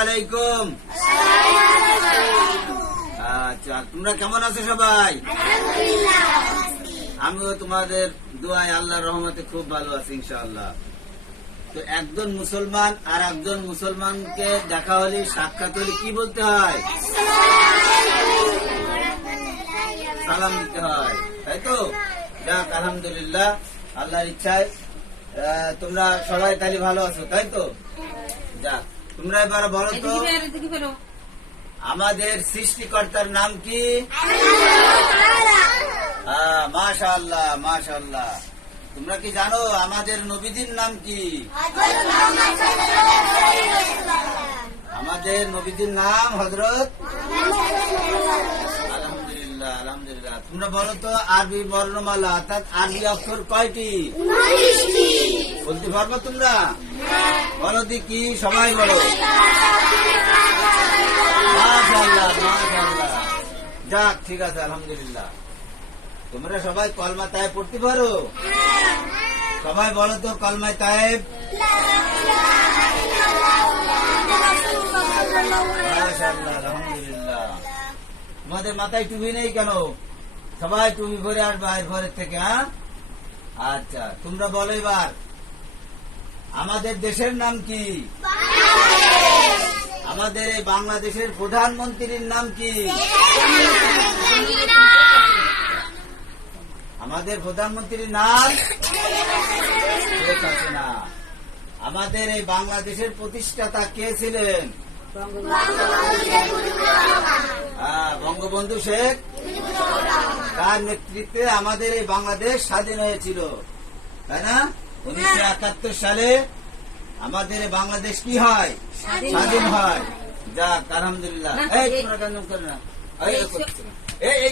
আলাইকুম। আচ্ছা, তোমরা কেমন আছো সবাই? আমিও তোমাদের দোয়ায় আল্লাহর রহমতে খুব ভালো আছি ইনশাআল্লাহ। তো একজন মুসলমান আর একজন মুসলমানকে দেখা হলে, সাক্ষাৎ হলে কি বলতে হয়? সালাম দিতে হয়, তাই তো? যাক, আলহামদুলিল্লাহ, আল্লাহর ইচ্ছায় তোমরা সবাই তাহলে ভালো আছো, তাই তো? যাক, তোমরা এবার বলো তো, আমাদের সৃষ্টিকর্তার নাম কি? মাশাআল্লাহ, মাশাআল্লাহ। তোমরা কি জানো আমাদের নবীজির নাম কি? আমাদের নবীজির নাম হযরত। আলহামদুলিল্লাহ, আলহামদুলিল্লাহ। তোমরা বলো তো, আরবি বর্ণমালা অর্থাৎ আরবি অক্ষর কয়টি? বলতে পারবো তোমরা? বলো দেখি, সবাই বলো। মাশাআল্লাহ, মাশাআল্লাহ। যাক, ঠিক আছে, আলহামদুলিল্লাহ। তোমরা সবাই কলমা তায়েব পড়তে পারো? সবাই বলো তো কলমা তায়েব। মাশাআল্লাহ, আলহামদুলিল্লাহ। তোমাদের মাথায় টুপি নেই কেন? সবাই টুপি পরে আসবে ঘরের থেকে। হ্যাঁ, আচ্ছা, তোমরা বলো এবার, আমাদের দেশের নাম কি? আমাদের এই বাংলাদেশের প্রধানমন্ত্রীর নাম কি? আমাদের প্রধানমন্ত্রীর নাম শেখ হাসিনা। আমাদের এই বাংলাদেশের প্রতিষ্ঠাতা কে ছিলেন? বঙ্গবন্ধু শেখ। তার নেতৃত্বে আমাদের এই বাংলাদেশ স্বাধীন হয়েছিল, তাই না? 1971 সালে আমাদের বাংলাদেশ কি হয়? স্বাধীন হয়। যাক, আলহামদুলিল্লাহ। এই তোমরা কেন করে না? এই